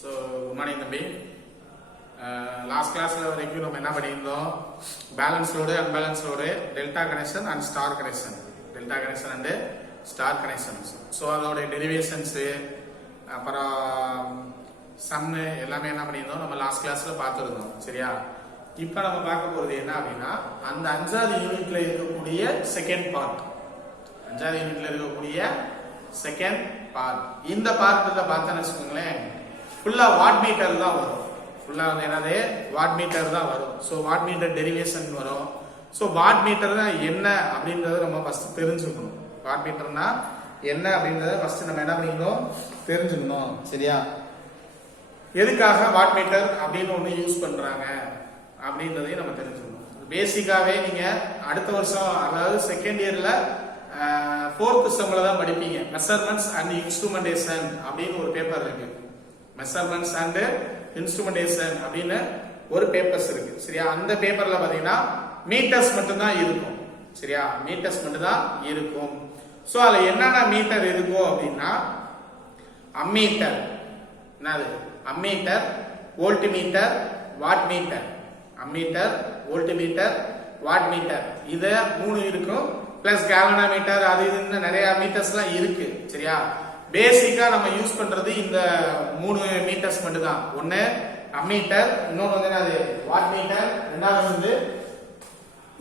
So, good morning, Thambi. Last class வரைக்கும் நம்ம என்ன பண்ணியிருந்தோம்? Balance load, unbalance load, delta connection and star connection, delta connection and star connections. So அதோட டெரிவேஷன்ஸு அப்புறம் சம்மு எல்லாமே என்ன பண்ணியிருந்தோம் நம்ம லாஸ்ட் கிளாஸ்ல பார்த்துருந்தோம். சரியா? இப்போ நம்ம பார்க்க போறது என்ன அப்படின்னா, அந்த 5வது யூனிட்ல இருக்கக்கூடிய செகண்ட் பார்ட், 5வது யூனிட்ல இருக்கக்கூடிய செகண்ட் பார்ட். இந்த பார்ட்ல பார்த்தோன்னு வச்சுக்கோங்களேன், ஃபுல்லா வாட் மீட்டர் தான் வரும். ஃபுல்லா வந்து என்னது வாட் மீட்டர் தான் வரும். ஸோ வாட் மீட்டர் டெரிவேஷன் வரும். ஸோ வாட் மீட்டர் தான் என்ன அப்படின்றத நம்ம ஃபர்ஸ்ட் தெரிஞ்சுக்கணும். வாட் மீட்டர்னா என்ன அப்படின்றத ஃபர்ஸ்ட் நம்ம என்ன பண்ணிக்கணும், தெரிஞ்சுக்கணும். சரியா? எதுக்காக வாட் மீட்டர் அப்படின்னு ஒன்று யூஸ் பண்றாங்க அப்படின்றதையும் நம்ம தெரிஞ்சுக்கணும். பேசிக்காவே நீங்க அடுத்த வருஷம், அதாவது செகண்ட் இயர்ல 4th செம்ல தான் படிப்பீங்க. மெஷர்மெண்ட்ஸ் அண்ட் இன்ஸ்ட்ருமெண்டேஷன் அப்படின்னு ஒரு பேப்பர் இருக்கு. மெஷர்மெண்ட்ஸ் அண்ட் இன்ஸ்ட்ருமெண்டேஷன் அப்படின்னு ஒரு பேப்பர்ஸ் இருக்கு. சரியா? அந்த பேப்பர்ல பாத்தீங்கன்னா மீட்டர்ஸ் மட்டும் தான் இருக்கும். சரியா? மீட்டர்ஸ் மட்டும் தான் இருக்கும். சோ அதுல என்னென்ன மீட்டர் இருக்கும் அப்படின்னா, அம்மீட்டர், என்னது ammeter, volt metre, watt meter. Ammeter, volt metre, watt meter, இது 3 இருக்கும். பிளஸ் கேல்வனோமீட்டர், அது இதுன்னு நிறைய மீட்டர்ஸ் எல்லாம் இருக்கு. சரியா? பேசிக்கா நம்ம யூஸ் பண்றது இந்த 3 மீட்டர்ஸ் மட்டும் தான். ஒன்னு அம்மீட்டர், இன்னொன்னு வந்து என்னது வாட் மீட்டர், ரெண்டாவது வந்து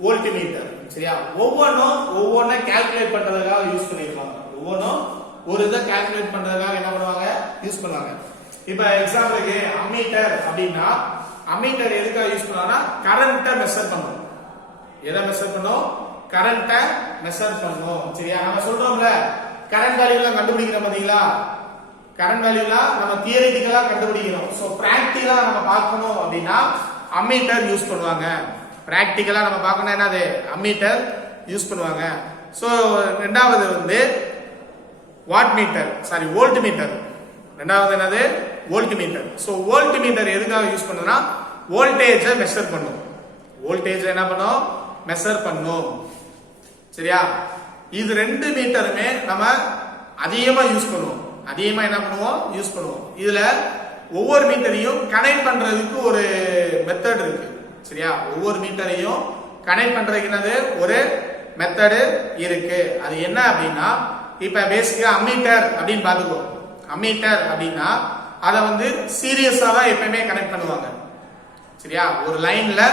வோல்ட் மீட்டர். சரியா? ஒவ்வொன்றும் கால்குலேட் பண்றதுக்காக யூஸ் பண்ணிருக்காங்க. ஒவ்வொன்றும் ஒரு இதை கால்குலேட் பண்றதுக்காக என்ன பண்ணுவாங்க, யூஸ் பண்ணுவாங்க. இப்ப எக்ஸாம்பிளுக்கு அம்மீட்டர் அப்படின்னா, அம்மீட்டர் எதுக்காக யூஸ் பண்ணுவாங்கன்னா கரண்ட்டை மெஷர் பண்ணும். எதை மெஷர் பண்ணும்? கரண்ட்டை மெஷர் பண்ணும். சரியா? நம்ம சொல்றோம்ல, கரண்ட் வேல்யூலாம் கண்டுபிடிக்கிறோம் பாத்தீங்களா? கரண்ட் வேல்யூலாம் நம்ம தியரிட்டிக்கலா கண்டுபிடிக்கிறோம். சோ பிராக்டிகலா நம்ம பார்க்கணும் அப்படின்னா அம்மீட்டர் யூஸ் பண்ணுவாங்க. பிராக்டிகலா நம்ம பார்க்கணும் என்னது அம்மீட்டர் யூஸ் பண்ணுவாங்க. சோ ரெண்டாவது வந்து watt meter, sorry volt metre. ரெண்டாவது என்னது volt metre. So volt metre எதுக்காக யூஸ் பண்ணுனா, வோல்டேஜை மெஷர் பண்ணும். வோல்டேஜ் என்ன பண்ணும், மெஷர் பண்ணும். சரியா? இது 2 மீட்டருமே நம்ம அதிகமா யூஸ் பண்ணுவோம். அதிகமா என்ன பண்ணுவோம், யூஸ் பண்ணுவோம். இதுல ஒவ்வொரு மீட்டரையும் கனெக்ட் பண்றதுக்கு ஒரு மெத்தட் இருக்கு. சரியா? ஒவ்வொரு மீட்டரையும் கனெக்ட் பண்றதுக்கு என்னது ஒரு மெத்தடு இருக்கு. அது என்ன அப்படின்னா, இப்ப பேசிக்கா அம்மீட்டர் அப்படின்னு பாத்துக்கோ. அம்மீட்டர் அப்படின்னா அத வந்து சீரியஸா தான் எப்பயுமே கனெக்ட் பண்ணுவாங்க. சரியா? ஒரு லைன்ல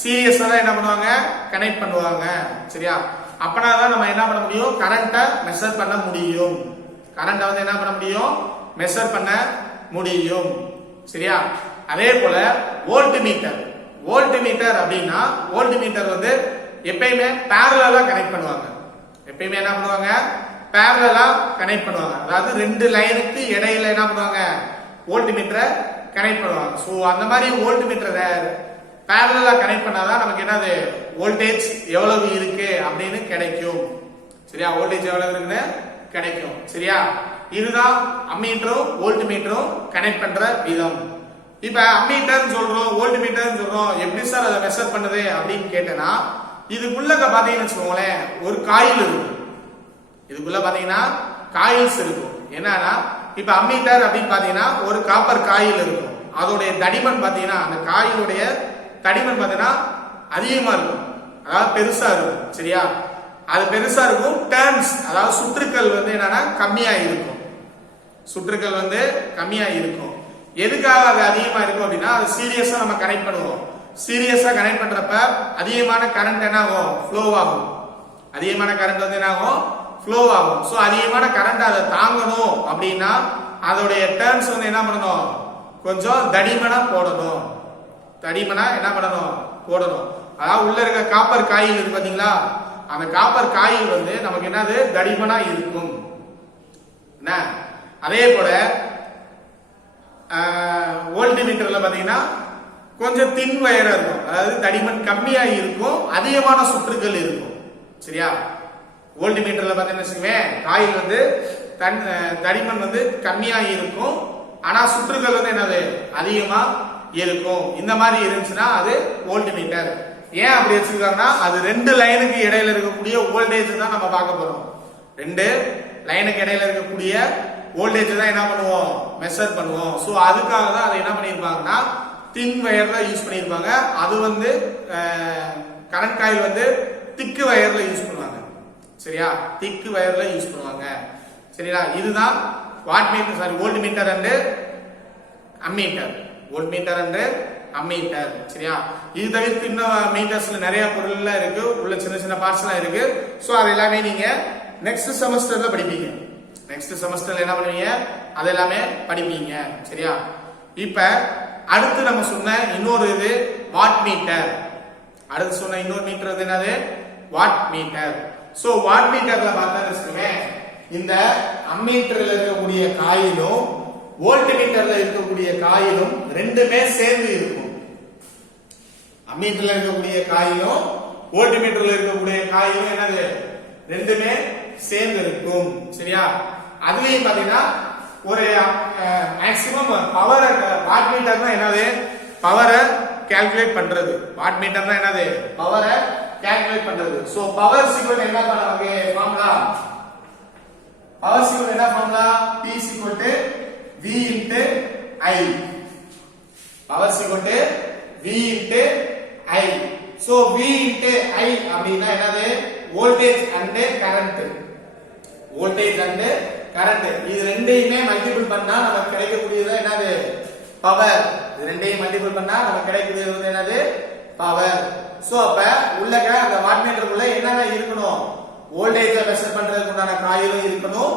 சீரியஸா தான் என்ன பண்ணுவாங்க, கனெக்ட் பண்ணுவாங்க. சரியா? அப்பனாதான் நம்ம என்ன பண்ண முடியும், கரண்ட்டை மெஷர் பண்ண முடியும். கரண்ட்டை வந்து என்ன பண்ண முடியும், மெஷர் பண்ண முடியும். சரியா? அதே போல வோல்ட் மீட்டர். வோல்ட் மீட்டர் அப்படின்னா, வோல்ட் மீட்டர் வந்து எப்பயுமே பேரலலா கனெக்ட் பண்ணுவாங்க. எப்பயுமே என்ன பண்ணுவாங்க, பேரலலா கனெக்ட் பண்ணுவாங்க. அதாவது 2 லைனுக்கு இடையில என்ன பண்ணுவாங்க, வோல்ட் மீட்டரை கனெக்ட் பண்ணுவாங்க. சோ அந்த மாதிரி வோல்ட் மீட்டரை பேரலலா கனெக்ட் பண்ணாதான் நமக்கு என்னது வோல்டேஜ் எவ்வளவு இருக்கு அப்படின்னு கிடைக்கும். சரியா? வோல்டேஜ் எவ்வளவு இருக்குன்னு கிடைக்கும். சரியா? இதுதான் அம்மீட்டரும் வோல்ட் மீட்டரும் கனெக்ட் பண்ற விதம். இப்ப அம்மீட்டர் சொல்றோம், வோல்ட் மீட்டர் சொல்றோம், எப்படி சார் அதை மெஷர் பண்ணுது அப்படின்னு கேட்டேன்னா, இதுக்குள்ள பாத்தீங்கன்னு வச்சுக்கோங்களேன், ஒரு காயில் இருக்கும். இதுக்குள்ள பாத்தீங்கன்னா காயில்ஸ் இருக்கும். என்னன்னா, இப்ப அம்மீட்டர் அப்படின்னு பாத்தீங்கன்னா ஒரு காப்பர் காயில் இருக்கும். அதோடைய தடிமன் பாத்தீங்கன்னா, அந்த காயிலுடைய தடிமன் பாத்தீங்கன்னா அதிகமா இருக்கும், அதாவது பெருசா இருக்கும். சரியா? அது பெருசா இருக்கும். டர்ன்ஸ், அதாவது சுற்றுக்கள் வந்து என்னன்னா கம்மியா இருக்கும். சுற்றுக்கள் வந்து கம்மியா இருக்கும். எதுக்காக அது அதிகமா இருக்கும் அப்படின்னா, அது சீரியஸா நம்ம கனெக்ட் பண்ணுவோம். சீரியஸா கனெக்ட் பண்றப்ப அதிகமான கரண்ட் என்ன ஆகும், ஃப்ளோ ஆகும். அதிகமான கரண்ட் வந்து என்ன ஆகும், ஃப்ளோ ஆகும். சோ அதிகமான கரண்ட் அதை தாங்கணும் அப்படின்னா அதோடைய டர்ன்ஸ் வந்து என்ன பண்ணணும், கொஞ்சம் தடிமனா போடணும். தடிமனா என்ன பண்ணணும், போடணும். அதாவது உள்ள இருக்க காப்பர் காயில் இருக்கு பாத்தீங்களா, அந்த காப்பர் காயில் வந்து நமக்கு என்னது தடிமனா இருக்கும். என்ன? அதே போல வோல்ட் மீட்டர்ல பாத்தீங்கன்னா கொஞ்சம் தின் வயரா இருக்கும். அதாவது தடிமன் கம்மியா இருக்கும், அதிகமான சுற்றுகள் இருக்கும். சரியா? வோல்ட் மீட்டர்ல பாத்தீங்கன்னா காயில் வந்து தடிமன் வந்து கம்மியா இருக்கும், ஆனா சுற்றுகள் வந்து என்னது அதிகமா இருக்கும். இந்த மாதிரி இருந்துச்சுன்னா அது வோல்ட் மீட்டர். ஏன் அப்படி வச்சிருக்காங்கன்னா, அது 2 லைனுக்கு இடையில இருக்கக்கூடிய வோல்டேஜ் தான் நம்ம பார்க்க போறோம். 2 லைனுக்கு இடையில இருக்கக்கூடிய வோல்டேஜ் தான் என்ன பண்ணுவோம் மெஷர் பண்ணுவோம். சோ அதுக்காக தான் அதை என்ன பண்ணிருப்பாங்கன்னா தின் வயர்ல யூஸ் பண்ணிருப்பாங்க. அது வந்து கரண்ட் காயில் வந்து திக்கு வயர்ல யூஸ் பண்ணுவாங்க. சரியா, திக்கு வயர்ல யூஸ் பண்ணுவாங்க. சரியா, இதுதான் watt meter sorry volt metre and ammeter. Volt metre and ammeter. சரியா, இது தவிர்த்து இன்னும் மீட்டர்ஸ்ல நிறைய பொருள்லாம் இருக்கு, உள்ள சின்ன சின்ன பார்ட்ஸ் எல்லாம் இருக்கு. சோ அது எல்லாமே நீங்க நெக்ஸ்ட் செமஸ்டர்ல படிப்பீங்க. நெக்ஸ்ட் செமஸ்டர்ல என்ன பண்ணுவீங்க, அது எல்லாமே படிப்பீங்க. சரியா, இப்ப அடுத்து நம்ம சொன்ன இன்னொரு இது வாட் மீட்டர். அடுத்து சொன்ன இன்னொரு மீட்டர் வந்து என்னது, வாட் மீட்டர். சோ வாட் மீட்டர்ல பார்த்தா இந்த அம்மீட்டர்ல இருக்கக்கூடிய காயிலும் வோல்ட் மீட்டர்ல இருக்கக்கூடிய காயிலும் ரெண்டுமே சேர்ந்து இருக்கும். அம்மீட்டர்ல இருக்கக்கூடிய காயிலும் வோல்ட் மீட்டர்ல இருக்கக்கூடிய காயிலும் என்னது, ரெண்டுமே சேர்ந்து இருக்கும். சரியா, அதுலயும் பாத்தீங்கன்னா ஒரு மேக்ஸிமம் பவர் வாட் மீட்டர்னா என்னது, பவரை கால்குலேட் பண்றது. வாட் மீட்டர்னா என்னது, பவரை கால்குலேட் பண்றது. சோ பவர் சீக்வல் என்ன பண்ணுவாங்க ஃபார்முலா, பவர் சீக்வல் என்ன formula, P V into I. Power equal V into I. So V into I அப்படினா என்னது, voltage and current. Voltage and current இது ரெண்டையுமே மல்டிபிள் பண்ணா நமக்கு கிடைக்கக்கூடியது என்னது, பவர். இது ரெண்டையும் மல்டிபிள் பண்ணா நமக்கு கிடைக்கக்கூடியது என்னது, பவர். சோ அப்ப உள்ளக அந்த வாட் மீட்டருக்குள்ள என்னென்ன இருக்கணும், வோல்டேஜை மெஷர் பண்றதுக்கு உண்டான காயிலும் இருக்கணும்,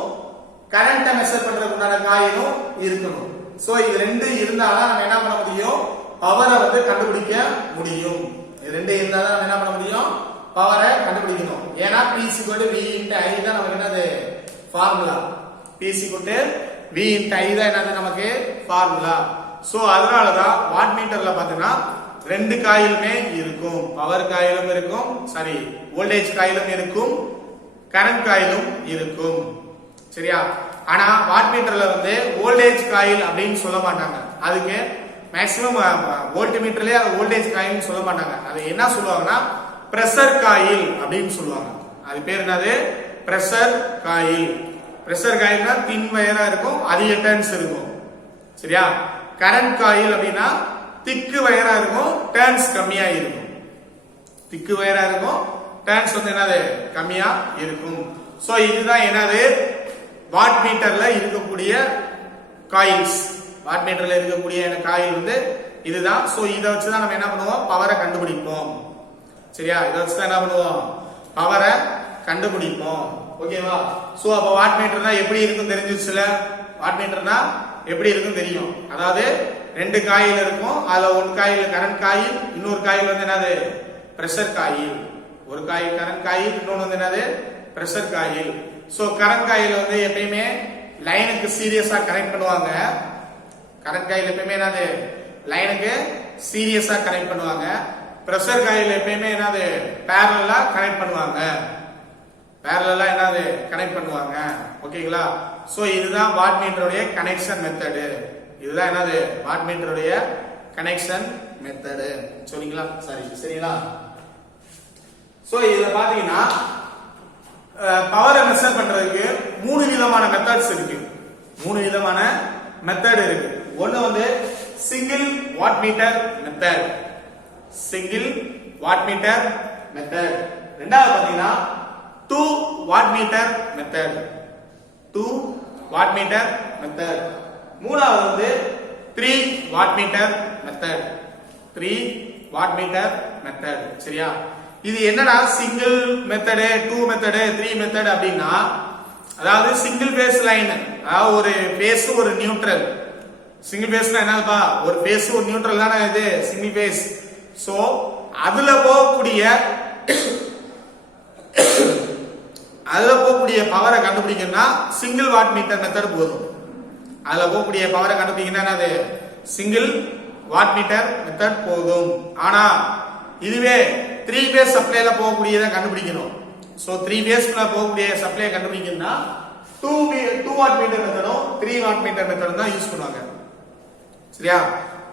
கரண்ட்டை மெஷர் பண்றதுக்கு உண்டான காயிலும் இருக்கணும். சோ இது ரெண்டு இருந்தாதான் நம்ம என்ன பண்ண முடியும், பவரை வந்து கண்டுபிடிக்க முடியும். இது ரெண்டு இருந்தாதான் நம்ம என்ன பண்ண முடியும், பவரை கண்டுபிடிக்கணும். ஏன்னா P V into I தான் நமக்கு என்னது formula. P V into I தான் என்னது நமக்கு ஃபார்முலா. சோ அதனாலதான் வாட் மீட்டர்ல பாத்தீங்கன்னா ரெண்டு காயிலுமே இருக்கும். பவர் காயிலும் இருக்கும், சாரி வோல்டேஜ் காயிலும் இருக்கும், கரண்ட் காயிலும் இருக்கும். சரியா, ஆனா வாட் மீட்டர்ல வந்து வோல்டேஜ் காயில் அப்படின்னு சொல்ல மாட்டாங்க. அதுக்கு மேக்ஸிமம் வோல்ட் மீட்டர்லயே அது வோல்டேஜ் காயில்னு சொல்ல மாட்டாங்க. அது என்ன சொல்லுவாங்கன்னா பிரஷர் காயில் அப்படின்னு சொல்லுவாங்க. அது பேர் என்னது, பிரஷர் காயில். பிரஷர் காயில்னா தின் வயரா இருக்கும், அதிக டர்ன்ஸ் இருக்கும். சரியா, கரண்ட் காயில் அப்படின்னா திக்கு வயரா இருக்கும், டர்ன்ஸ் கம்மியா இருக்கும். திக்கு வயரா இருக்கும், டர்ன்ஸ் வந்து என்னது கம்மியா இருக்கும். சோ இதுதான் என்னது வாட் மீட்டர்ல இருக்கக்கூடிய காயில்ஸ். வாட் மீட்டர்ல இருக்கக்கூடிய காயில் வந்து இதுதான். சோ இத வச்சு தான் நம்ம என்ன பண்ணுவோம், பவரை கண்டுபிடிப்போம். சரியா, இத வச்சு தான் என்ன பண்ணுவோம், பவரை கண்டுபிடிப்போம். ஓகேவா. சோ அப்ப வாட் மீட்டர்னா எப்படி இருக்கும் தெரிஞ்சிச்சுல. வாட் மீட்டர்னா எப்படி இருக்கும் தெரியும். அதாவது ரெண்டு காயில் இருக்கும், அதுல ஒரு காயில் கரண்ட் காயில், இன்னொரு காயில் வந்து என்னது பிரஷர் காயில். ஒரு காயில் கரண்ட் காயில், இன்னொன்னு வந்து என்னது pressure coil. So current coil வந்து எப்பயுமே லைனுக்கு சீரியஸா கனெக்ட் பண்ணுவாங்க. கரண்ட் காயில் எப்பயுமே என்னது லைனுக்கு சீரியஸா கனெக்ட் பண்ணுவாங்க. பிரஷர் காயில் எப்பயுமே என்னது பேரலா கனெக்ட் பண்ணுவாங்க. பேரலா என்னது கனெக்ட் பண்ணுவாங்க. ஓகேங்களா. சோ இதுதான் வாட் மீட்டருடைய கனெக்ஷன் மெத்தடு. இதுதான் என்னது வாட் மீட்டருடைய கனெக்ஷன் மெத்தடு. சரிங்களா, சரிங்களா. சோ இதுல பாத்தீங்கன்னா பவரை மெஷர் பண்றதுக்கு மூணு விதமான மெத்தட்ஸ் இருக்கு. மூணு விதமான மெத்தட் இருக்கு. ஒன்னு வந்து single watt metre method. Single watt metre method. ரெண்டாவது பாத்தீங்கன்னா 2 watt meter method. 2 watt meter method. மூணாவது வந்து 3 watt meter method. 3 watt meter method. சரியா, இது என்னன்னா சிங்கிள் மெத்தடு, 2 மெத்தடு, 3 மெத்தட் அப்படின்னா, அதாவது சிங்கிள் பேஸ் லைன், அதாவது ஒரு பேஸ் ஒரு நியூட்ரல். சிங்கிள் பேஸ்னா என்னப்பா, ஒரு பேஸ் ஒரு நியூட்ரல் தானே இது சிங்கிள் பேஸ். சோ அதுல போகக்கூடிய பவரை கண்டுபிடிக்கணும்னா சிங்கிள் வாட் மீட்டர் மெத்தட் போதும். அதுல போகக்கூடிய பவரை கண்டுபிடிக்கணும்னா அது சிங்கிள் வாட் மீட்டர் மெத்தட் போதும். ஆனா இதுவே 3 பேஸ் சப்ளைல போகக்கூடியதை கண்டுபிடிக்கணும். சோ 3 பேஸ்ல போகக்கூடிய சப்ளையை கண்டுபிடிக்கணும்னா 2 வாட் மீட்டர் மெத்தடும் 3 வாட் மீட்டர் மெத்தடும் தான் யூஸ் பண்ணுவாங்க. சரியா,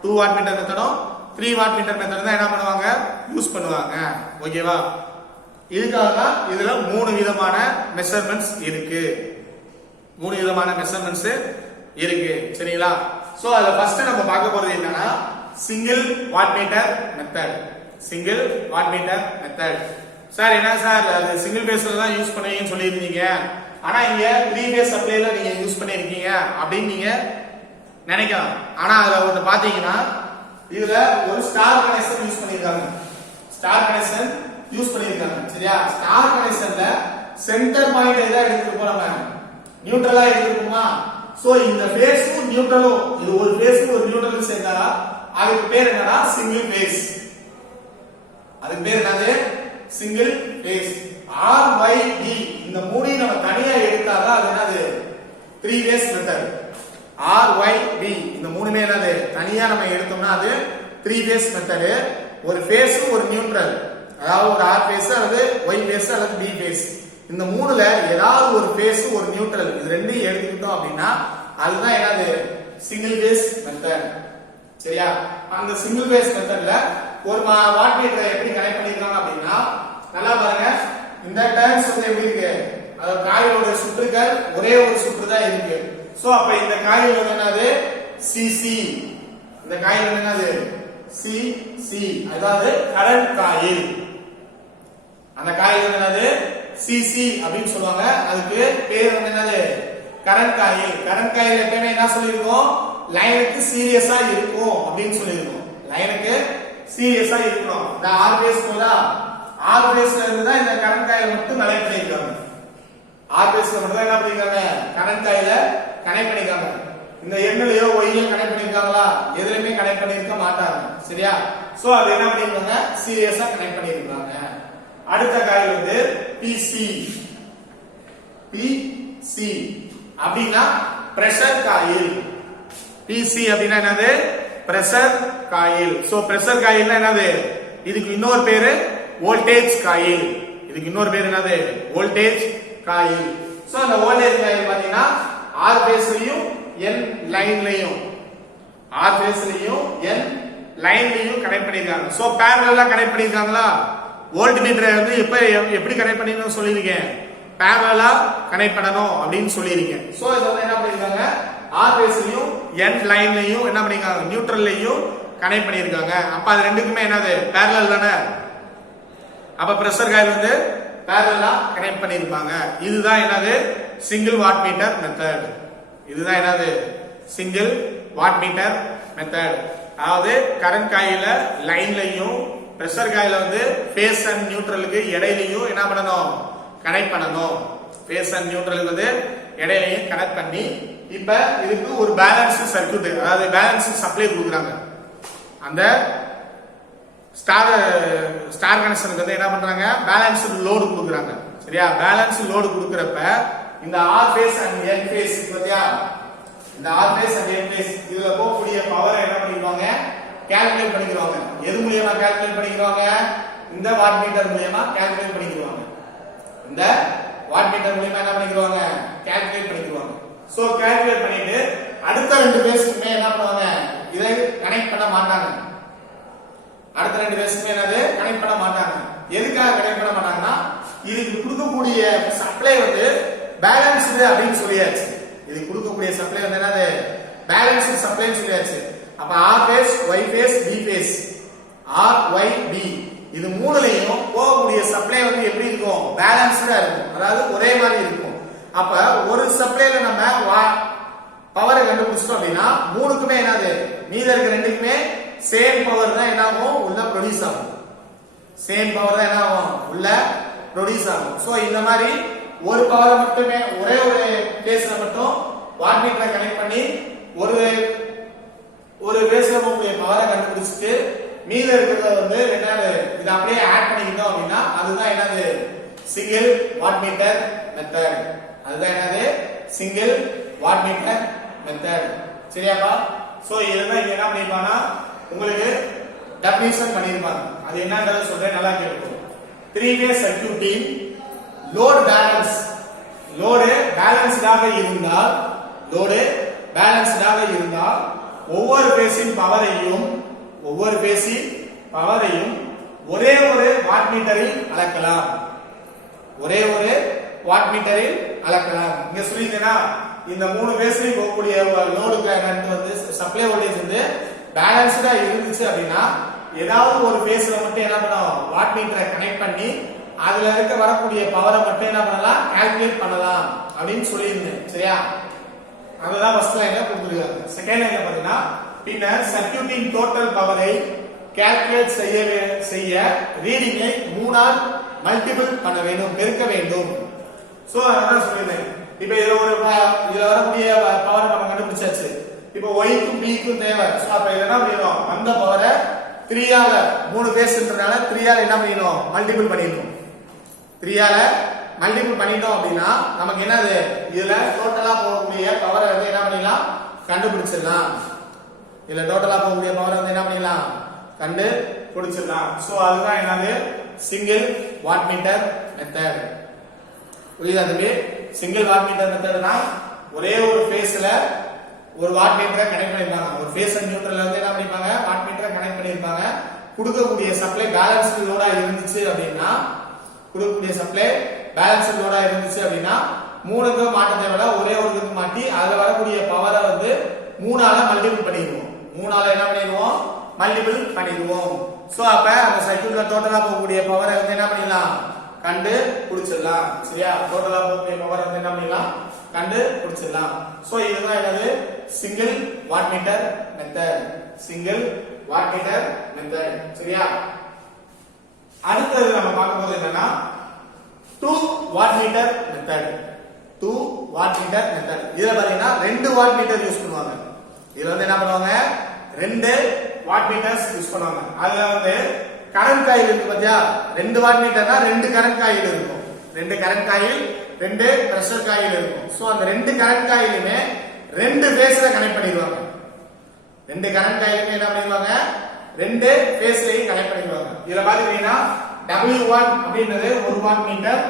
2 வாட் மீட்டர் மெத்தடும் 3 வாட் மீட்டர் மெத்தட் தான் என்ன பண்ணுவாங்க, யூஸ் பண்ணுவாங்க. ஓகேவா. இதுக்காக தான் இதுல 3 விதமான மெஷர்மெண்ட்ஸ் இருக்கு. மூணு விதமான மெஷர்மெண்ட்ஸ் இருக்கு சரிங்களா. சோ அதுல ஃபர்ஸ்ட் நம்ம பார்க்க போறது என்னன்னா single wattmeter method. Single wattmeter method. Sir என்ன சார் அது சிங்கிள் பேஸ்ல தான் யூஸ் பண்ணுவீங்கன்னு சொல்லியிருந்தீங்க, ஆனா இங்க 3 பேஸ் சப்ளைல நீங்க யூஸ் பண்ணிருக்கீங்க அப்படின்னு நீங்க நினைக்கலாம். ஆனா அதுல ஒண்ணு பாத்தீங்கன்னா இதுல ஒரு ஸ்டார் கனெக்ஷன் யூஸ் பண்ணிருக்காங்க. ஸ்டார் கனெக்ஷன் யூஸ் பண்ணிருக்காங்க சரியா. ஸ்டார் கனெக்ஷன்ல சென்டர் பாயிண்ட் எதா எடுத்துட்டு நம்ம நியூட்ரலா எடுத்துக்குமா. சோ இந்த ஃபேஸும் நியூட்ரலும் இது ஒரு ஃபேஸும் ஒரு நியூட்ரலும் சேர்ந்தா அதுக்கு பேர் என்னன்னா சிங்கிள் ஃபேஸ். அதுக்கு பேர் என்னது சிங்கிள் ஃபேஸ். RYD இந்த மூணையும் நம்ம தனியா எடுத்தாதான் அது என்னது 3 பேஸ் மெத்தட். RYB இந்த மூணுமே என்னது தனியா நம்ம எடுத்தோம்னா அது 3 பேஸ் மெத்தட். ஒரு ஃபேஸ் ஒரு நியூட்ரல், அதாவது ஒரு R பேஸ் அல்லது Y பேஸ் அல்லது B பேஸ், இந்த மூணுல ஏதாவது ஒரு ஃபேஸ் ஒரு நியூட்ரல் இது ரெண்டையும் எடுத்துக்கிட்டோம் அப்படின்னா அதுதான் என்னது சிங்கிள் பேஸ் மெத்தட் சரியா. அந்த சிங்கிள் பேஸ் மெத்தட்ல ஒரு வாட்மீட்டரை எப்படி கனெக்ட் பண்ணிருக்காங்க அப்படின்னா நல்லா பாருங்க. இந்த டர்ன்ஸ் வந்து எப்படி இருக்கு, அதாவது காயிலோட சுற்றுகள் ஒரே ஒரு சுற்று தான் இருக்கு. சோ அப்ப இந்த காயில் வந்து என்னது CC, இந்த காயில் வந்து என்னது CC, அதாவது கரண்ட் காயில். அந்த காயில் வந்து என்னது CC அப்படின்னு சொல்லுவாங்க. அதுக்கு பேர் வந்து என்னது கரண்ட் காயில். கரண்ட் காயில் எப்பவுமே என்ன சொல்லிருக்கோம், லைனுக்கு சீரியஸா இருக்கும் அப்படின்னு சொல்லிருக்கோம். லைனுக்கு சீரியஸா இருக்கணும். இந்த R பேஸ் போதா, R பேஸ்ல இருந்து தான் இந்த கரண்ட் காயில் மட்டும் கனெக்ட் பண்ணிருக்காங்க. R பேஸ்ல மட்டும் தான் என்ன பண்ணிருக்காங்க கரண்ட் காயில கனெக்ட் பண்ணிருக்காங்க. இந்த எண்ணிலயோ ஒய்லயோ கனெக்ட் பண்ணிருக்காங்களா, எதுலயுமே கனெக்ட் பண்ணிருக்க மாட்டாங்க சரியா. சோ அது என்ன பண்ணிருக்காங்க சீரியஸா கனெக்ட் பண்ணிருக்காங்க. அடுத்த காயில் வந்து PC. PC அப்படினா பிரஷர் காயில். PC அப்படினா என்னது பிரஷர் காயில். சோ பிரஷர் காயில்னா என்னது, இதுக்கு இன்னொரு பேரு வோல்டேஜ் காயில். இதுக்கு இன்னொரு பேர் என்னது வோல்டேஜ் காயில். சோ அந்த வோல்டேஜ் காயில் பாத்தீங்கன்னா R பேஸ்லயும் N லைன்லயும், R பேஸ்லயும் N லைன்லயும் கனெக்ட் பண்ணிருக்காங்க. சோ parallel-ஆ கனெக்ட் பண்ணிருக்காங்களா. வோல்ட் மீட்டரை வந்து எப்படி கனெக்ட் பண்ணிருக்கணும் சொல்லிருக்கேன், parallel-ஆ கனெக்ட் பண்ணனும் அப்படின்னு சொல்லிருக்கேன். சோ இது வந்து என்ன பண்ணிருக்காங்க R பேஸ்லயும் N லைன்லயும் என்ன பண்ணிருக்காங்க நியூட்ரல்லையும் கனெக்ட் பண்ணிருக்காங்க. அப்ப அது ரெண்டுக்குமே என்னது parallel தானே. அப்ப பிரஷர் காயில் வந்து parallel-ஆ கனெக்ட் பண்ணிருப்பாங்க. இதுதான் என்னது சிங்கிள் வாட் மீட்டர் மெத்தட். இதுதான் என்னது சிங்கிள் வாட் மீட்டர் மெத்தட். அதாவது கரண்ட் காயில லைன்லயும் பிரஷர் காயில வந்து ஃபேஸ் அண்ட் நியூட்ரலுக்கு இடையிலயும் என்ன பண்ணணும் கனெக்ட் பண்ணணும். ஃபேஸ் அண்ட் நியூட்ரலுக்கு வந்து இடையிலயும் கனெக்ட் பண்ணி இப்ப இதுக்கு ஒரு பேலன்ஸ் சர்க்யூட், அதாவது பேலன்ஸ் சப்ளை கொடுக்குறாங்க. அந்த ஸ்டார் கனெக்ஷனுக்கு வந்து என்ன பண்றாங்க பேலன்ஸ் லோடு கொடுக்குறாங்க சரியா. பேலன்ஸ் லோடு கொடுக்கறப்ப இந்த R phase and N phase பாத்தியா, இந்த R phase and N phase இதுல போகக்கூடிய பவரை என்ன பண்ணிடுவாங்க கால்குலேட் பண்ணிடுவாங்க. எது மூலமா கால்குலேட் பண்ணிடுவாங்க, இந்த வாட் மீட்டர் மூலமா கால்குலேட் பண்ணிடுவாங்க. இந்த வாட் மீட்டர் மூலமா என்ன பண்ணிடுவாங்க கால்குலேட் பண்ணிடுவாங்க. சோ கால்குலேட் பண்ணிட்டு அடுத்த ரெண்டு பேஸ்க்குமே என்ன பண்ணுவாங்க இதை கனெக்ட் பண்ண மாட்டாங்க. அடுத்த ரெண்டு பேஸ்க்குமே என்னது கனெக்ட் பண்ண மாட்டாங்க. எதுக்காக கனெக்ட் பண்ண மாட்டாங்கன்னா இதுக்கு கொடுக்கக்கூடிய சப்ளை வந்து பேலன்ஸ்டு அப்படின்னு சொல்லியாச்சு. இது கொடுக்கக்கூடிய சப்ளை வந்து என்னது பேலன்ஸ்டு சப்ளைன்னு சொல்லியாச்சு. அப்ப R phase Y phase B phase RYB இது மூணுலயும் போகக்கூடிய சப்ளை வந்து எப்படி இருக்கும் பேலன்ஸ்டா இருக்கும், அதாவது ஒரே மாதிரி இருக்கும். அப்ப ஒரு சப்ளைல நம்ம பவரை கண்டுபிடிச்சிட்டோம் அப்படின்னா மூணுக்குமே என்னது மீத இருக்க ரெண்டுக்குமே சேம் பவர் தான் என்ன ஆகும் உள்ள ப்ரொடியூஸ் ஆகும். சேம் பவர் தான் என்ன ஆகும் உள்ள ப்ரொடியூஸ் ஆகும். சோ இந்த மாதிரி ஒரு பவரை மட்டுமே ஒரே ஒரு பேஸ்ல மட்டும் வாட் மீட்டரை கனெக்ட் பண்ணி ஒரு பேஸ்ல போகக்கூடிய பவரை கண்டுபிடிச்சிட்டு மீத இருக்கிறத வந்து என்னது இத அப்படியே ஆட் பண்ணிக்கிட்டோம் அப்படின்னா அதுதான் என்னது சிங்கிள் வாட் மீட்டர் மெத்தட். அதுதான் என்னது சிங்கிள் வாட் மீட்டர் மெத்தட் சரியாப்பா. சோ இதெல்லாம் இங்க என்ன பண்ணிருப்பானா உங்களுக்கு டெஃபினிஷன் பண்ணிருப்பாங்க. அது என்னன்றத சொல்றேன் நல்லா கேட்டுக்கோ. 3 phase சர்க்யூட்டின் லோட் பேலன்ஸ், லோடு பேலன்ஸ்டாக இருந்தால் ஒவ்வொரு பேஸின் பவரையும் ஒரே ஒரு வாட் மீட்டரில் அளக்கலாம். இங்க சொல்லிட்டேனா இந்த மூணு பேஸ்லயும் போகக்கூடிய லோடு கரண்ட் வந்து சப்ளை வோல்டேஜ் வந்து பேலன்ஸ்டா இருந்துச்சு அப்படின்னா ஏதாவது ஒரு பேஸ்ல மட்டும் என்ன பண்ணும் வாட் மீட்டரை கனெக்ட் பண்ணி அதுல இருக்க வரக்கூடிய பவரை மட்டும் என்ன பண்ணலாம் கால்குலேட் பண்ணலாம் அப்படின்னு சொல்லியிருந்தேன். சரியா? அதுதான் ஃபர்ஸ்ட் லைன்ல கொடுத்துருக்காங்க. செகண்ட் லைன்ல பாத்தீங்கன்னா பின்னர் சர்க்யூட்டின் டோட்டல் பவரை கால்குலேட் செய்ய ரீடிங்கை 3 ஆல் மல்டிபிள் பண்ண வேண்டும், பெருக்க வேண்டும். சோ அதான் சொல்லிருந்தேன். இப்போ இதுல வரக்கூடிய பவரை நம்ம கண்டுபிடிச்சாச்சு. இப்போ y க்கும் b க்கும் தேவை. சோ அப்ப என்ன பண்ணணும், அந்த பவரை 3 ஆல 3 பேஸ்ன்றதால 3 ஆல என்ன பண்ணணும் மல்டிபிள் பண்ணிடணும். 3 ஆல மல்டிபிள் பண்ணிட்டோம் அப்படின்னா நமக்கு என்னது இதுல டோட்டலா போகக்கூடிய பவரை வந்து என்ன பண்ணிடலாம் கண்டுபிடிச்சிடலாம். இதுல டோட்டலா போகக்கூடிய பவரை வந்து என்ன பண்ணிடலாம் கண்டுபிடிச்சிடலாம். சோ அதுதான் என்னது சிங்கிள் வாட் மீட்டர் மெத்தட். புரியுதா தம்பி? சிங்கிள் வாட் மீட்டர் மெத்தட்னா ஒரே ஒரு ஃபேஸ்ல ஒரு வாட் மீட்டரை கனெக்ட் பண்ணிருப்பாங்க. ஒரு ஃபேஸ் அண்ட் நியூட்ரல்ல வந்து என்ன பண்ணிருப்பாங்க வாட் மீட்டரை கனெக்ட் பண்ணிருப்பாங்க. கொடுக்கக்கூடிய சப்ளை பேலன்ஸ்டு லோடா இருந்துச்சு அப்படின்னா மூணுக்கு மாட்ட தேவையில்ல, ஒரே ஒரு இதுக்கு மாட்டி அதுல வரக்கூடிய பவரை வந்து 3 ஆல மல்டிபிள் பண்ணிடுவோம். 3 ஆல என்ன பண்ணிடுவோம் மல்டிபிள் பண்ணிடுவோம். சோ அப்ப அந்த சர்க்யூட்ல டோட்டலா போகக்கூடிய பவரை வந்து என்ன பண்ணிடலாம் கண்டுபிடிச்சிடலாம். சரியா? டோட்டலா போகக்கூடிய பவரை வந்து என்ன பண்ணிடலாம் கண்டுபிடிச்சிடலாம். சோ இதுதான் என்னது single watt metre method. Single watt metre method. சரியா? அடுத்தது நம்ம பார்க்க போறது என்னன்னா 2 watt meter method. 2 watt meter method. இதுல பாத்தீங்கன்னா 2 வாட் மீட்டர் யூஸ் பண்ணுவாங்க. இதுல வந்து என்ன பண்ணுவாங்க 2 வாட் மீட்டர்ஸ் யூஸ் பண்ணுவாங்க. அதுல வந்து கரண்ட் காயில் இருக்கு பாத்தியா, 2 வாட் மீட்டர்னா 2 கரண்ட் காயில் இருக்கும். 2 கரண்ட் காயில் 2 பிரஷர் காயில் இருக்கும். சோ அந்த 2 கரண்ட் காயிலுமே 2 பேஸ்ல கனெக்ட் பண்ணிடுவாங்க. 2 கரண்ட் காயிலுமே என்ன பண்ணிடுவாங்க 2 பேஸ்லயும் கனெக்ட் பண்ணிடுவாங்க. இதுல பாத்தீங்கன்னா W1 அப்படின்றது 1 வாட் மீட்டர்,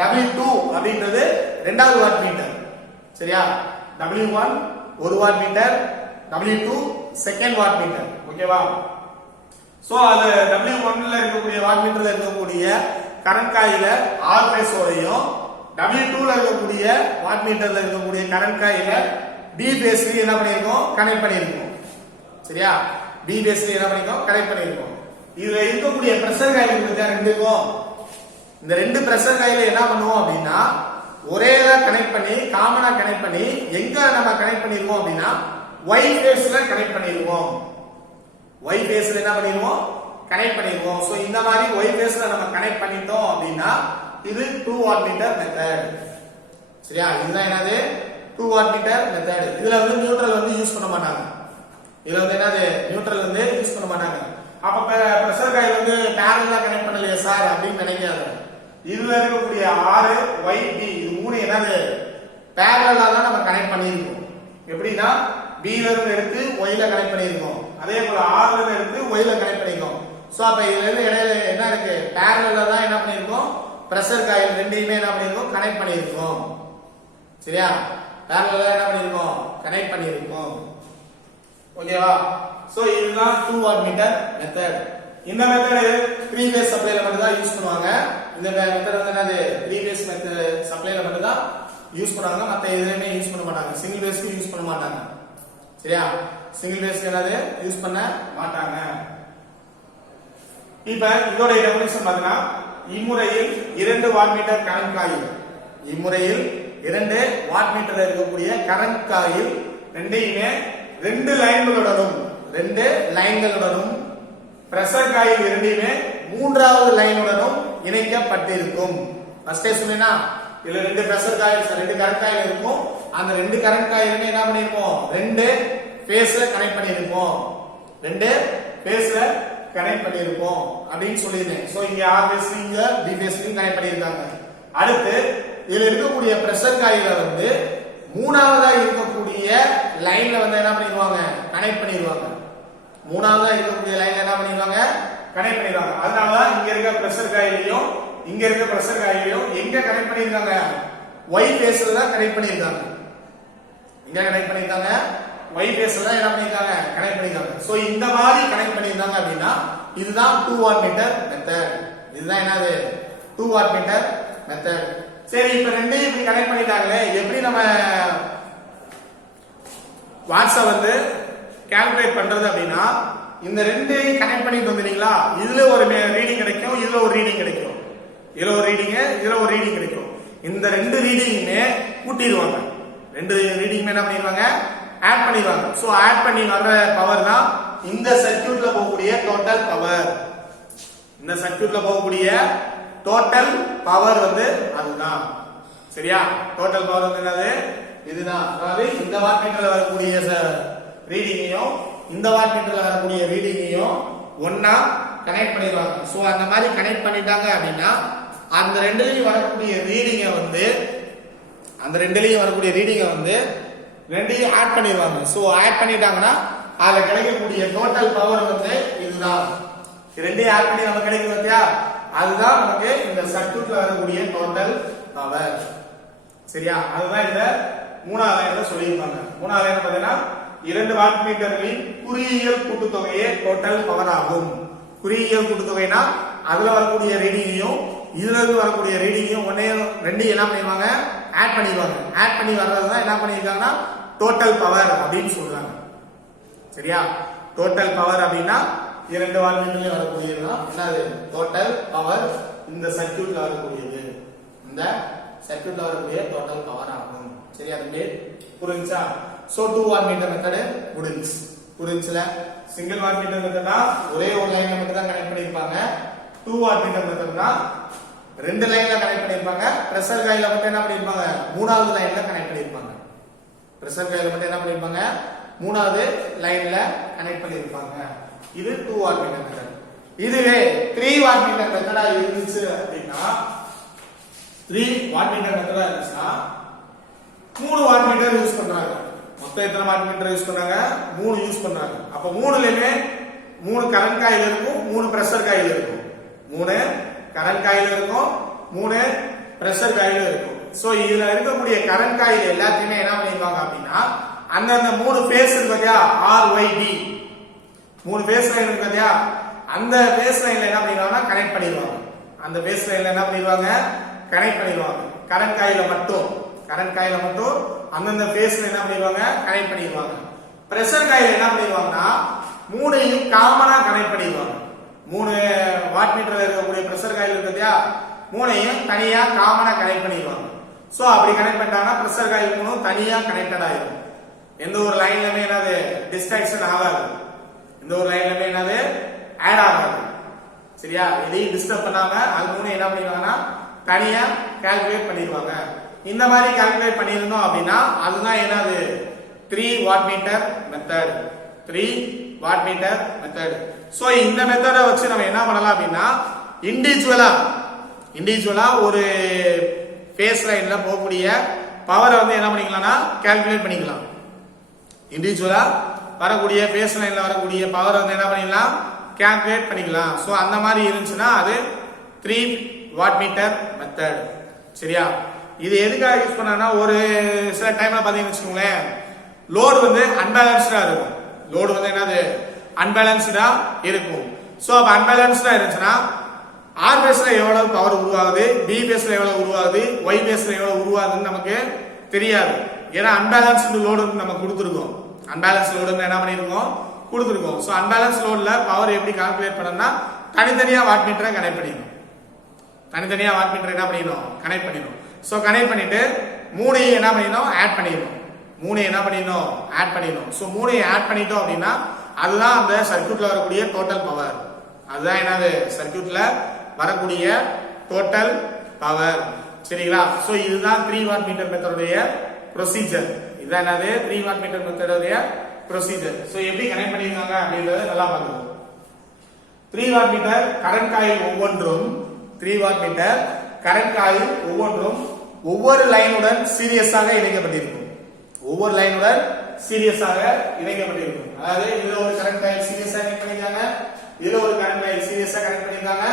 W2 அப்படின்றது 2வது வாட் மீட்டர். சரியா? W1 1 watt meter, W2 second watt meter. ஓகேவா? சோ அது W1 ல இருக்கக்கூடிய வாட் மீட்டர்ல இருக்கக்கூடிய கரண்ட் காயில R பேஸ் ஓடையும், W2 ல இருக்கக்கூடிய வாட் மீட்டர்ல இருக்கக்கூடிய கரண்ட் காயில B பேஸ்ல என்ன பண்ணிருக்கோம் கனெக்ட் பண்ணிருக்கோம். சரியா? B பேஸ்ல என்ன பண்ணிருக்கோம் கனெக்ட் பண்ணிருக்கோம். இதுல இருக்கக்கூடிய பிரஷர் காயில் இருக்கு ரெண்டுக்கும். இந்த 2 பிரஷர் காயில என்ன பண்ணுவோம் அப்படின்னா ஒரேதா கனெக்ட் பண்ணி காமனா கனெக்ட் பண்ணி எங்க நம்ம கனெக்ட் பண்ணிருக்கோம் அப்படின்னா Y பேஸ்ல கனெக்ட் பண்ணிருக்கோம். Y பேஸ்ல என்ன பண்ணிருவோம் கனெக்ட் பண்ணிருவோம். சோ இந்த மாதிரி Y பேஸ்ல நம்ம கனெக்ட் பண்ணிட்டோம் அப்படின்னா இது 2 வாட் மீட்டர் மெத்தட். சரியா? இதுதான் என்னது 2 வாட் மீட்டர் மெத்தட். இதுல வந்து நியூட்ரல் வந்து யூஸ் பண்ண மாட்டாங்க. இதுல வந்து என்னது நியூட்ரல் வந்து யூஸ் பண்ண மாட்டாங்க. அப்ப பிரஷர் காயில் வந்து பேரலா கனெக்ட் பண்ணலையா சார் அப்படின்னு நினைக்காத. இதுல இருக்கக்கூடிய R Y B இது மூணு என்னது பேரலா தான் நம்ம கனெக்ட் பண்ணிருக்கோம். எப்படின்னா B ல இருந்து எடுத்து Y ல கனெக்ட் பண்ணிருக்கோம். அதே போல R ல இருந்து எடுத்து Y ல கனெக்ட் பண்ணிருக்கோம். சோ அப்ப இதுல இருந்து இடையில என்ன இருக்கு பேரலா தான் என்ன பண்ணிருக்கோம் பிரஷர் காயில் ரெண்டையுமே என்ன பண்ணிருக்கோம் கனெக்ட் பண்ணிருக்கோம். சரியா? பேரலா என்ன பண்ணிருக்கோம் கனெக்ட் பண்ணிருக்கோம். ஓகேவா? சோ இதுதான் 2 வாட் மீட்டர் மெத்தட். இந்த மெத்தட் 3 பேஸ் சப்ளைல மட்டும் தான் யூஸ் பண்ணுவாங்க. இந்த மெத்தட் வந்து என்னது 3 பேஸ் மெத்தட் சப்ளைல மட்டும் தான் யூஸ் பண்ணுவாங்க. மத்த எதுலயுமே யூஸ் பண்ண மாட்டாங்க. சிங்கிள் பேஸ்க்கு யூஸ் பண்ண மாட்டாங்க. சரியா? சிங்கிள் பேஸ்க்கு என்னது யூஸ் பண்ண மாட்டாங்க. இப்ப இதோட டெஃபினிஷன் பாத்தீங்கன்னா இம்முறையில் 2 வாட் மீட்டர் கரண்ட் காயில், இம்முறையில் 2 வாட் மீட்டர்ல இருக்கக்கூடிய கரண்ட் காயில் ரெண்டையுமே 2 லைன்களுடனும் பிரஷர் காயில் இரண்டையுமே 3வது லைனுடனும் இணைக்கப்பட்டிருக்கும். ஃபர்ஸ்டே சொன்னேனா இதுல 2 பிரஷர் காயில் 2 கரண்ட் காயில் இருக்கும். அந்த 2 கரண்ட் காயிலுமே என்ன பண்ணிருப்போம் 2 பேஸ்ல கனெக்ட் பண்ணிருப்போம். 2 பேஸ்ல கனெக்ட் பண்ணிருப்போம் அப்படின்னு சொல்லிருந்தேன். சோ இங்க R பேஸ்லயும் இங்க B பேஸ்லயும் கனெக்ட் பண்ணிருக்காங்க. அடுத்து இதுல இருக்கக்கூடிய பிரஷர் காயில வந்து 3வதா இருக்கக்கூடிய லைன்ல வந்து என்ன பண்ணிடுவாங்க கனெக்ட் பண்ணிடுவாங்க. 3வதா இருக்கக்கூடிய லைன்ல என்ன பண்ணிடுவாங்க கனெக்ட் பண்ணிடுவாங்க. அதனாலதான் இங்க இருக்க பிரஷர் காயிலையும் இங்க இருக்க பிரஷர் காயிலையும் எங்க கனெக்ட் பண்ணிருக்காங்க Y பேஸ்ல தான் கனெக்ட் பண்ணிருக்காங்க. எங்க கனெக்ட் பண்ணிருக்காங்க Y பேஸ்ல தான் என்ன பண்ணிருக்காங்க கனெக்ட் பண்ணிருக்காங்க. சோ இந்த மாதிரி கனெக்ட் பண்ணிருக்காங்க அப்படின்னா இதுதான் 2 வாட் மீட்டர் மெத்தட். இதுதான் என்னது 2 வாட் மீட்டர் மெத்தட். சரி இப்ப ரெண்டையும் இப்படி கனெக்ட் பண்ணிட்டாங்களே எப்படி நம்ம வாட்ஸை வந்து கால்குலேட் பண்றது அப்படின்னா இந்த ரெண்டையும் கனெக்ட் பண்ணிட்டு வந்துட்டீங்களா, இதுல ஒரு ரீடிங் கிடைக்கும், இதுல ஒரு ரீடிங் கிடைக்கும், இதுல ஒரு ரீடிங், இதுல ஒரு ரீடிங் கிடைக்கும். இந்த ரெண்டு ரீடிங்குமே கூட்டிடுவாங்க, ரெண்டு ரீடிங்குமே என்ன பண்ணிடுவாங்க, ஆட் பண்ணிடுவாங்க. ஸோ ஆட் பண்ணி வர்ற பவர் தான் இந்த சர்க்யூட்ல போகக்கூடிய டோட்டல் பவர். இந்த சர்க்யூட்ல போகக்கூடிய டோட்டல் பவர் வந்து அதுதான். சரியா? டோட்டல் பவர் வந்து என்னது, இதுதான். அதாவது இந்த வாட்மீட்டர்ல வரக்கூடிய ரீடிங்கையும் இந்த வாட்மீட்டர்ல வரக்கூடிய ரீடிங்கையும் ஒன்னா கனெக்ட் பண்ணிடுவாங்க. ஸோ அந்த மாதிரி கனெக்ட் பண்ணிட்டாங்க அப்படின்னா அந்த ரெண்டுலையும் வரக்கூடிய ரீடிங்கை வந்து ரெண்டையும் ஆட் பண்ணிடுவாங்க. ஸோ ஆட் பண்ணிட்டாங்கன்னா அதுல கிடைக்கக்கூடிய டோட்டல் பவர் வந்து இதுதான். ரெண்டையும் ஆட் பண்ணி நமக்கு கிடைக்கும் பார்த்தியா, அதுதான் நமக்கு இந்த சர்க்யூட்ல வரக்கூடிய டோட்டல் பவர். சரியா? அதுதான் இந்த மூணாவது லைன்ல சொல்லியிருப்பாங்க. மூணாவது லைன் பார்த்தீங்கன்னா இரண்டு வாட்மீட்டர்களின் குறியியல் கூட்டுத்தொகையே டோட்டல் பவர் ஆகும். குறியியல் கூட்டுத்தொகைனா அதுல வரக்கூடிய ரீடிங்கையும் இதுல இருந்து வரக்கூடிய ரீடிங்கையும் ஒன்னே ரெண்டையும் என்ன பண்ணிடுவாங்க, ஆட் பண்ணிடுவாங்க. ஆட் பண்ணி வர்றதுதான் என்ன பண்ணிருக்காங்கன்னா டோட்டல் பவர் அப்படின்னு சொல்றாங்க. சரியா? டோட்டல் பவர் அப்படின்னா இரண்டு வாட்மீட்டர்ல வரக்கூடியதுதான் என்னது, டோட்டல் பவர். இந்த சர்க்யூட்ல வரக்கூடியது, இந்த சர்க்யூட்ல வரக்கூடிய டோட்டல் பவர் ஆகும். சரியா தம்பி? புரிஞ்சா? சோ 2 வாட்மீட்டர் மெத்தட் புரிஞ்சுல. சிங்கிள் வாட்மீட்டர் மெத்தட்னா ஒரே ஒரு லைன்ல மட்டும் தான் கனெக்ட் பண்ணிருப்பாங்க. 2 வாட்மீட்டர் மெத்தட்னா ரெண்டு லைன்ல கனெக்ட் பண்ணிருப்பாங்க. பிரஷர் காயில மட்டும் என்ன பண்ணிருப்பாங்க, மூணாவது லைன்ல கனெக்ட் பண்ணிருப்பாங்க. பிரஷர் காயில மட்டும் என்ன பண்ணிருப்பாங்க, மூணாவது லைன்ல கனெக்ட் பண்ணிருப்பாங்க. இது 2 வாட்மீட்டர் மெத்தட். இதுவே 3 வாட்மீட்டர் மெத்தடா இருந்துச்சு அப்படின்னா 3 வாட்மீட்டர் மெத்தடா இருந்துச்சுன்னா 3 வாட்மீட்டர் யூஸ் பண்றாங்க. மொத்தம் எத்தனை வாட்மீட்டர் யூஸ் பண்றாங்க, 3 யூஸ் பண்றாங்க. அப்ப மூணுலயுமே 3 கரண்ட் காயில் இருக்கும், 3 பிரஷர் காயில் இருக்கும். 3 கரண்ட் காயில் இருக்கும், 3 பிரஷர் காயில் இருக்கும். சோ இதுல இருக்கக்கூடிய கரண்ட் காயில் எல்லாத்தையுமே என்ன பண்ணிருப்பாங்க அப்படின்னா அந்தந்த 3 ஃபேஸ் இருக்கு பாத்தியா, RYD 3 ஃபேஸ் லைன் இருக்கு பாத்தியா, அந்த ஃபேஸ் லைன்ல என்ன பண்ணிடுவாங்கன்னா கனெக்ட் பண்ணிடுவாங்க. அந்த ஃபேஸ் லைன்ல என்ன பண்ணிடுவாங்க, கனெக்ட் பண்ணிடுவாங்க. கரண்ட் காயில மட்டும் அந்தந்த ஃபேஸ்ல என்ன பண்ணிடுவாங்க, கனெக்ட் பண்ணிடுவாங்க. பிரஷர் காயில் என்ன பண்ணிடுவாங்கன்னா மூணையும் காமனா கனெக்ட் பண்ணிடுவாங்க. 3 வாட்மீட்டர்ல இருக்கக்கூடிய பிரஷர் காயில் இருக்கு பாத்தியா, மூணையும் தனியா காமனா கனெக்ட் பண்ணிடுவாங்க. சோ அப்படி கனெக்ட் பண்ணிட்டாங்கன்னா பிரஷர் காயில் மூணும் தனியா கனெக்டட் ஆயிடும். எந்த ஒரு லைன்லயுமே என்னது டிஸ்ட்ராக்ஷன் ஆகாது, எந்த ஒரு லைன்லயுமே என்னது ஆட் ஆகாது. சரியா? இதையும் டிஸ்டர்ப் பண்ணாம அது மூணு என்ன பண்ணிடுவாங்கன்னா தனியா கால்குலேட் பண்ணிடுவாங்க. இந்த மாதிரி கால்குலேட் பண்ணிருந்தோம் அப்படின்னா அதுதான் என்னது 3 wattmeter method. 3 wattmeter method. So இந்த மெத்தடை வச்சு நம்ம என்ன பண்ணலாம் அப்படின்னா இண்டிவிஜுவலா ஒரு ஃபேஸ் லைன்ல போகக்கூடிய பவரை வந்து என்ன பண்ணிக்கலாம்னா கால்குலேட் பண்ணிக்கலாம். இண்டிவிஜுவலா வரக்கூடிய ஃபேஸ் லைன்ல வரக்கூடிய பவர் வந்து என்ன பண்ணிக்கலாம், கால்குலேட் பண்ணிக்கலாம். சோ அந்த மாதிரி இருந்துச்சுன்னா அது 3 வாட்மீட்டர் மெத்தட். சரியா? இது எதுக்காக யூஸ் பண்ணா, ஒரு சில டைம்ல பாத்தீங்கன்னு வச்சுக்கோங்களேன், லோடு வந்து அன்பேலன்ஸ்டா இருக்கும். லோடு வந்து என்னது அன்பேலன்ஸ்டா இருக்கும். சோ அப்ப அன்பேலன்ஸ்டா இருந்துச்சுன்னா ஆர் பேஸ்ல எவ்வளவு பவர் உருவாகுது, பி பேஸ்ல எவ்வளவு உருவாகுது, ஒய் பேஸ்ல எவ்வளவு உருவாகுதுன்னு நமக்கு தெரியாது. ஏன்னா அன்பேலன்ஸ்டு லோடு நம்ம கொடுத்துருக்கோம். அன்பேலன்ஸ் லோடு என்ன பண்ணிருக்கோம், கொடுத்துருக்கோம். சோ அன்பேலன்ஸ் லோட்ல பவர் எப்படி கால்குலேட் பண்ணணும்னா தனித்தனியா வாட்மீட்டரை கனெக்ட் பண்ணிடணும். தனித்தனியா வாட்மீட்டர் என்ன பண்ணிடணும், கனெக்ட் பண்ணிடணும். சோ கனெக்ட் பண்ணிட்டு மூணையும் என்ன பண்ணிடணும், ஆட் பண்ணிடணும். மூணையும் என்ன பண்ணிடணும், ஆட் பண்ணிடணும். சோ மூணையும் ஆட் பண்ணிட்டோம் அப்படின்னா அதுதான் அந்த சர்க்யூட்ல வரக்கூடிய டோட்டல் பவர். அதுதான் என்னது சர்க்யூட்ல வரக்கூடிய டோட்டல் பவர். சரிங்களா? சோ இதுதான் 3 வாட்மீட்டர் மெத்தடுடைய ப்ரொசீஜர். இதுதான் என்னது 3 வாட்மீட்டர் மெத்தடுடைய ப்ரொசீஜர். சோ எப்படி கனெக்ட் பண்ணிருக்காங்க அப்படிங்கறத நல்லா பார்க்கணும். 3 வாட்மீட்டர் கரண்ட் காயில் ஒவ்வொன்றும் 3 வாட்மீட்டர் கரண்ட் காயில் ஒவ்வொன்றும் ஒவ்வொரு லைனுடன் சீரியஸாக இணைக்கப்பட்டிருக்கும். ஒவ்வொரு லைனுடன் சீரியஸாக இணைக்கப்பட்டிருக்கும். அதாவது இதுல ஒரு கரண்ட் காயில் சீரியஸா கனெக்ட் பண்ணிருக்காங்க, இதுல ஒரு கரண்ட் காயில் சீரியஸா கனெக்ட் பண்ணிருக்காங்க,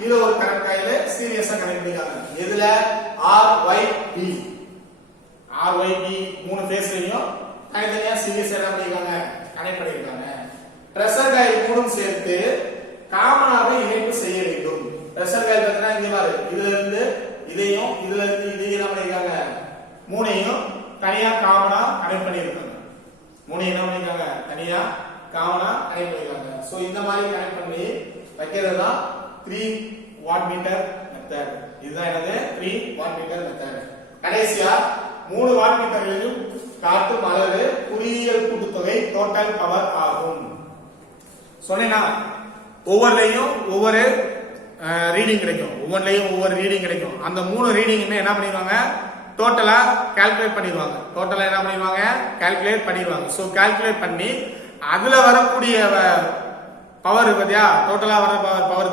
இதுல ஒரு கரண்ட் காயில் சீரியஸா கனெக்ட் பண்ணிருக்காங்க. இதுல RYB 3 ஃபேஸ்லயும் தனித்தனியா சீரியஸா என்ன பண்ணிருக்காங்க, கனெக்ட் பண்ணிருக்காங்க. பிரஷர் காயில் மூணும் சேர்த்து காமனாக இணைப்பு செய்ய வேண்டும். பிரஷர் காயில் பார்த்தீங்கன்னா இங்க பாரு, இதுல இருந்து இதையும் இதுல இருந்து இதையும் என்ன பண்ணிருக்காங்க, மூணையும் தனியா காமனா கனெக்ட் பண்ணிருக்காங்க. மூணு என்ன பண்ணிருக்காங்க தனியா காமனா கனெக்ட் பண்ணிருக்காங்க. சோ இந்த மாதிரி கனெக்ட் பண்ணி வைக்கிறது தான் 3 வாட் மீட்டர் மெத்தட். இதுதான் என்னது 3 வாட் மீட்டர் மெத்தட். கடைசியா 3 வாட் மீட்டர்களிலும் காட்டும் அளவு குறியியல் கூட்டுத்தொகை டோட்டல் பவர் ஆகும். சொன்னேனா ஒவ்வொருலையும் ஒவ்வொரு ரீடிங் கிடைக்கும், ஒவ்வொன்றையும் ஒவ்வொரு ரீடிங் கிடைக்கும். அந்த 3 ரீடிங்குமே என்ன பண்ணிடுவாங்க டோட்டலா கால்குலேட் பண்ணிடுவாங்க. டோட்டலா என்ன பண்ணிடுவாங்க கால்குலேட் பண்ணிடுவாங்க. சோ கால்குலேட் பண்ணி அதுல வரக்கூடிய பவர் பத்தியா டோட்டலா வர பவர்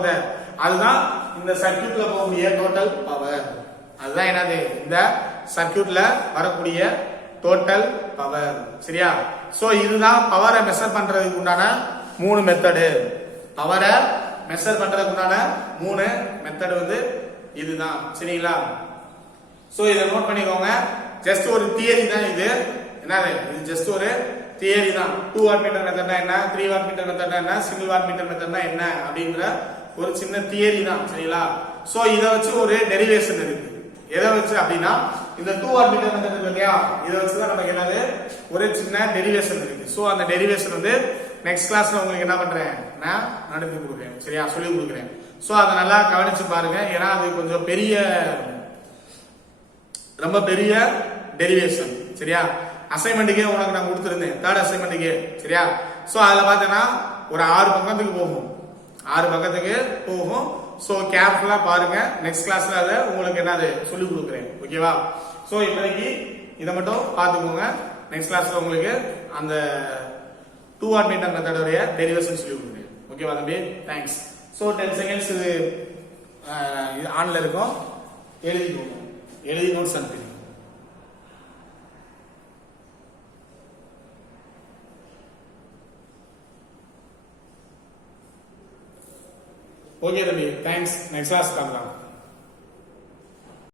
அதுதான் இந்த சர்க்யூட்ல போகக்கூடிய டோட்டல் பவர். அதுதான் என்னது இந்த சர்க்யூட்ல வரக்கூடிய டோட்டல் பவர். சரியா? சோ இதுதான் பவரை மெஷர் பண்றதுக்கு உண்டான 3 மெத்தடு. பவரை மெஷர் பண்றதுக்கு உண்டான 3 மெத்தட் வந்து இதுதான். சரிங்களா? சோ இதை நோட் பண்ணிக்கோங்க. ஜஸ்ட் ஒரு தியரி தான் இது. என்னது இது ஜஸ்ட் ஒரு தியரி தான். 2 வாட் மீட்டர் மெத்தட்னா என்ன, 3 வாட் மீட்டர் மெத்தட்னா என்ன, சிங்கிள் வாட் மீட்டர் மெத்தட்னா என்ன அப்படிங்கிற ஒரு சின்ன தியரி தான். சரிங்களா? சோ இத வச்சு ஒரு டெரிவேஷன் இருக்கு. எதை வச்சு அப்படின்னா இந்த 2 வாட் மீட்டர் மெத்தட் இருக்கு இல்லையா, இதை வச்சு தான் நமக்கு என்னது ஒரு சின்ன டெரிவேஷன் இருக்கு. சோ அந்த டெரிவேஷன் வந்து நெக்ஸ்ட் கிளாஸ்ல உங்களுக்கு என்ன பண்றேன் நான் நடத்தி கொடுக்குறேன். சரியா? சொல்லி கொடுக்குறேன். சோ அதை நல்லா கவனிச்சு பாருங்க. ஏன்னா அது கொஞ்சம் ரொம்ப பெரிய டெரிவேஷன். சரியா? அசைன்மெண்ட்டுக்கே உனக்கு நான் கொடுத்துருந்தேன், 3rd அசைன்மெண்ட்டுக்கே. சரியா? சோ அதுல பாத்தீங்கன்னா ஒரு 6 பக்கத்துக்கு போகும், 6 பக்கத்துக்கு போகும். சோ கேர்ஃபுல்லா பாருங்க. நெக்ஸ்ட் கிளாஸ்ல அதை உங்களுக்கு என்னது சொல்லி கொடுக்குறேன். ஓகேவா? சோ இப்போதைக்கு இதை மட்டும் பார்த்துக்கோங்க. நெக்ஸ்ட் கிளாஸ்ல உங்களுக்கு அந்த 2 வாட் மீட்டர் மெத்தடோடைய டெரிவேஷன் சொல்லி கொடுக்குறேன். ஓகேவா தம்பி? தேங்க்ஸ். சோ 10 செகண்ட்ஸ் இது ஆன்ல இருக்கும். எழுதிக்கோங்க, எழுதி நோட்ஸ் அனுப்பி. ஓகே தம்பி, தேங்க்ஸ். நெக்ஸ்ட் கிளாஸ் பார்க்கலாம்.